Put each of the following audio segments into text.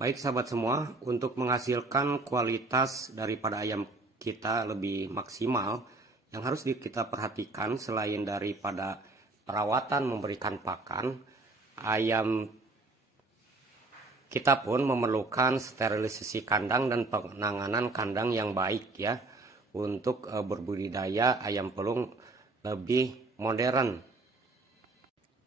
Baik sahabat semua, untuk menghasilkan kualitas daripada ayam kita lebih maksimal, yang harus kita perhatikan selain daripada perawatan memberikan pakan, ayam kita pun memerlukan sterilisasi kandang dan penanganan kandang yang baik ya, untuk berbudidaya ayam pelung lebih modern.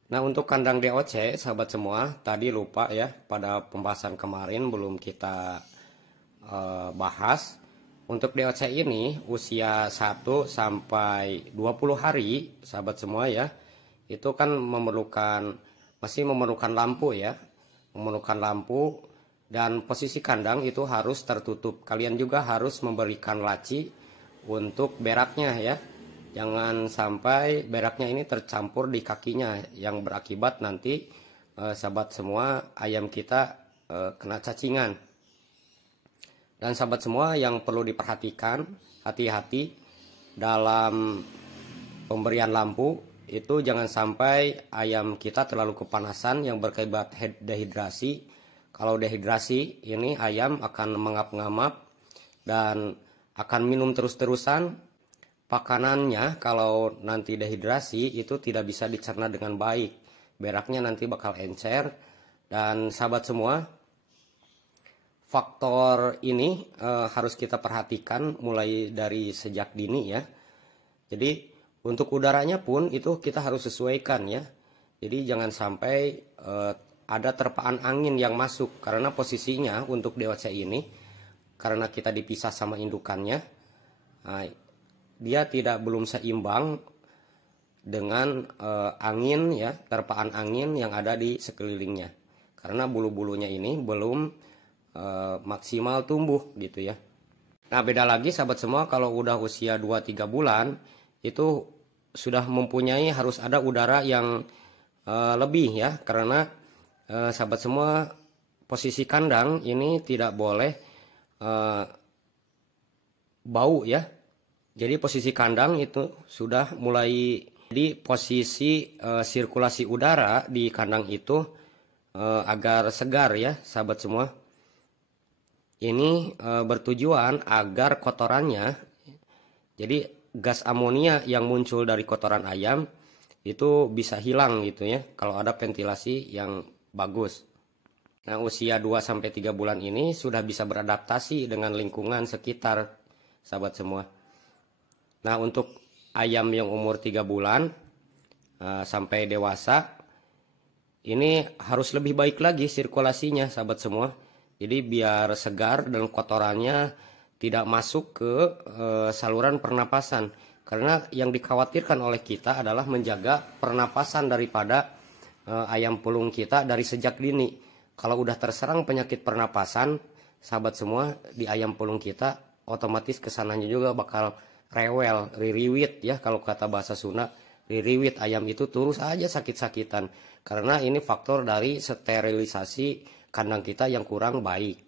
Nah, untuk kandang DOC sahabat semua, tadi lupa ya, pada pembahasan kemarin belum kita bahas. Untuk DOC ini usia 1 sampai 20 hari sahabat semua ya, itu kan masih memerlukan lampu ya, memerlukan lampu, dan posisi kandang itu harus tertutup. Kalian juga harus memberikan laci untuk beraknya ya. Jangan sampai beraknya ini tercampur di kakinya, yang berakibat nanti sahabat semua ayam kita kena cacingan. Dan sahabat semua yang perlu diperhatikan, hati-hati dalam pemberian lampu. Itu jangan sampai ayam kita terlalu kepanasan yang berakibat dehidrasi. Kalau dehidrasi ini ayam akan mengap-ngap dan akan minum terus-terusan. Pakanannya kalau nanti dehidrasi itu tidak bisa dicerna dengan baik, beraknya nanti bakal encer. Dan sahabat semua, faktor ini harus kita perhatikan mulai dari sejak dini ya. Jadi untuk udaranya pun itu kita harus sesuaikan ya. Jadi jangan sampai ada terpaan angin yang masuk, karena posisinya untuk DOC ini, karena kita dipisah sama indukannya, dia belum seimbang dengan angin ya, terpaan angin yang ada di sekelilingnya, karena bulu-bulunya ini belum maksimal tumbuh gitu ya. Nah, beda lagi sahabat semua kalau udah usia 2-3 bulan, itu sudah mempunyai, harus ada udara yang lebih ya, karena sahabat semua, posisi kandang ini tidak boleh bau ya. Jadi posisi kandang itu sudah mulai, jadi posisi sirkulasi udara di kandang itu agar segar ya sahabat semua. Ini bertujuan agar kotorannya, jadi gas amonia yang muncul dari kotoran ayam itu bisa hilang gitu ya, kalau ada ventilasi yang bagus. Nah, usia 2-3 bulan ini sudah bisa beradaptasi dengan lingkungan sekitar sahabat semua. Nah, untuk ayam yang umur 3 bulan sampai dewasa, ini harus lebih baik lagi sirkulasinya sahabat semua. Jadi biar segar dan kotorannya tidak masuk ke saluran pernapasan. Karena yang dikhawatirkan oleh kita adalah menjaga pernapasan daripada ayam pelung kita dari sejak dini. Kalau udah terserang penyakit pernapasan sahabat semua, di ayam pelung kita otomatis kesananya juga bakal rewel, ririwit ya, kalau kata bahasa Sunda, ririwit, ayam itu terus aja sakit-sakitan, karena ini faktor dari sterilisasi kandang kita yang kurang baik.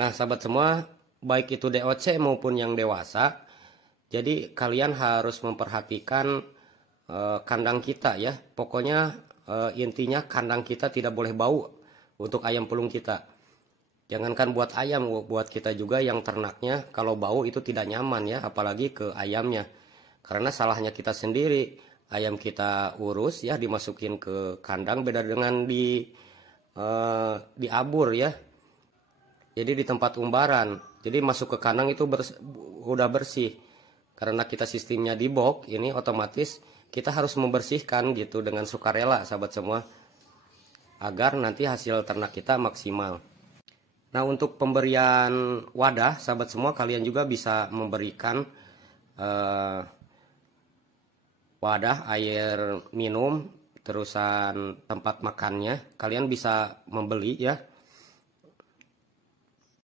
Nah sahabat semua, baik itu DOC maupun yang dewasa, jadi kalian harus memperhatikan kandang kita ya. Pokoknya intinya kandang kita tidak boleh bau untuk ayam pelung kita. Jangankan buat ayam, buat kita juga yang ternaknya, kalau bau itu tidak nyaman ya, apalagi ke ayamnya. Karena salahnya kita sendiri, ayam kita urus ya, dimasukin ke kandang, beda dengan di abur ya. Jadi di tempat umbaran, jadi masuk ke kandang itu udah bersih. Karena kita sistemnya di box, ini otomatis kita harus membersihkan gitu dengan sukarela sahabat semua, agar nanti hasil ternak kita maksimal. Nah, untuk pemberian wadah sahabat semua, kalian juga bisa memberikan wadah air minum, terusan tempat makannya. Kalian bisa membeli ya,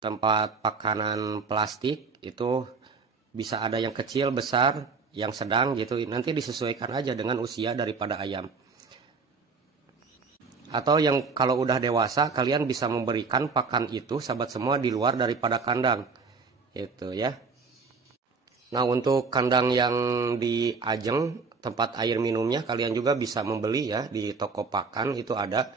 tempat pakanan plastik itu bisa ada yang kecil, besar, yang sedang gitu. Nanti disesuaikan aja dengan usia daripada ayam. Atau yang kalau udah dewasa, kalian bisa memberikan pakan itu sahabat semua di luar daripada kandang itu ya. Nah, untuk kandang yang di ajeng, tempat air minumnya, kalian juga bisa membeli ya di toko pakan, itu ada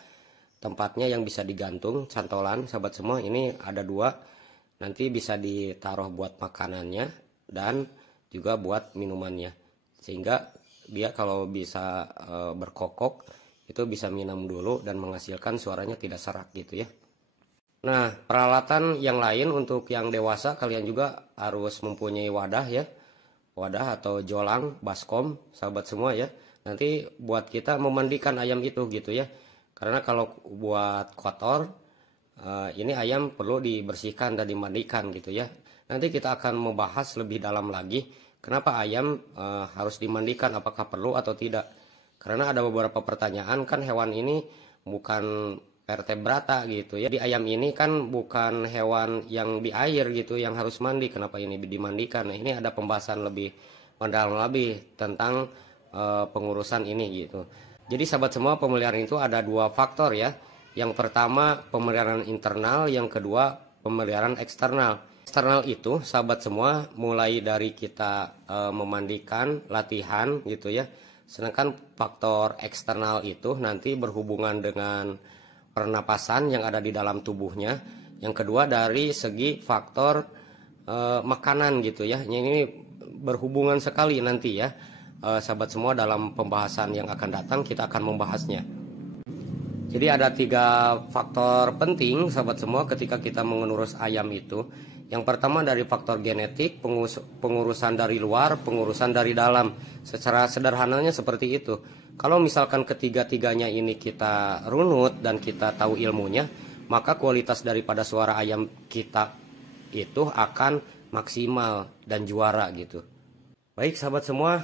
tempatnya yang bisa digantung, cantolan sahabat semua. Ini ada 2, nanti bisa ditaruh buat makanannya dan juga buat minumannya, sehingga dia kalau bisa berkokok itu bisa minum dulu dan menghasilkan suaranya tidak serak gitu ya. Nah, peralatan yang lain untuk yang dewasa kalian juga harus mempunyai wadah ya, wadah atau jolang, baskom sahabat semua ya, nanti buat kita memandikan ayam itu gitu ya. Karena kalau buat kotor, ini ayam perlu dibersihkan dan dimandikan gitu ya. Nanti kita akan membahas lebih dalam lagi kenapa ayam harus dimandikan, apakah perlu atau tidak. Karena ada beberapa pertanyaan, kan hewan ini bukan vertebrata gitu ya. Di ayam ini kan bukan hewan yang di air gitu yang harus mandi, kenapa ini dimandikan. Nah, ini ada pembahasan lebih mendalam lebih tentang pengurusan ini gitu. Jadi sahabat semua, pemeliharaan itu ada 2 faktor ya. Yang pertama pemeliharaan internal, yang kedua pemeliharaan eksternal. Eksternal itu sahabat semua mulai dari kita memandikan, latihan gitu ya. Sedangkan faktor eksternal itu nanti berhubungan dengan pernapasan yang ada di dalam tubuhnya. Yang kedua dari segi faktor makanan gitu ya. Ini berhubungan sekali nanti ya. Sahabat semua, dalam pembahasan yang akan datang kita akan membahasnya. Jadi ada 3 faktor penting sahabat semua ketika kita mengurus ayam itu. Yang pertama dari faktor genetik, pengurusan dari luar, pengurusan dari dalam. Secara sederhananya seperti itu. Kalau misalkan ketiga-tiganya ini kita runut dan kita tahu ilmunya, maka kualitas daripada suara ayam kita itu akan maksimal dan juara gitu. Baik sahabat semua,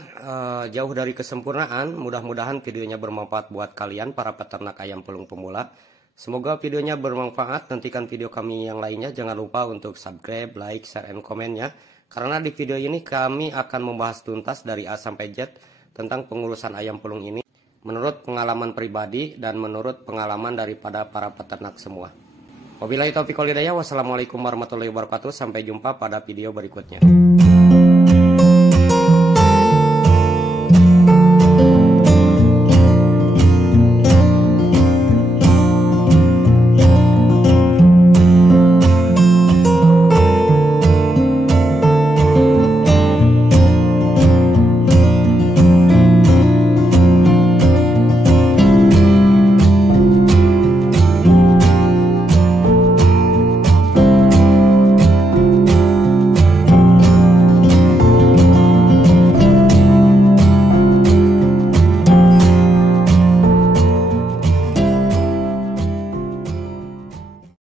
jauh dari kesempurnaan, mudah-mudahan videonya bermanfaat buat kalian para peternak ayam pelung pemula. Semoga videonya bermanfaat. Nantikan video kami yang lainnya, jangan lupa untuk subscribe, like, share, and komennya. Karena di video ini kami akan membahas tuntas dari A sampai Z tentang pengurusan ayam pelung ini menurut pengalaman pribadi dan menurut pengalaman daripada para peternak semua. Wabillahi taufiq wal hidayah. Wassalamualaikum warahmatullahi wabarakatuh. Sampai jumpa pada video berikutnya.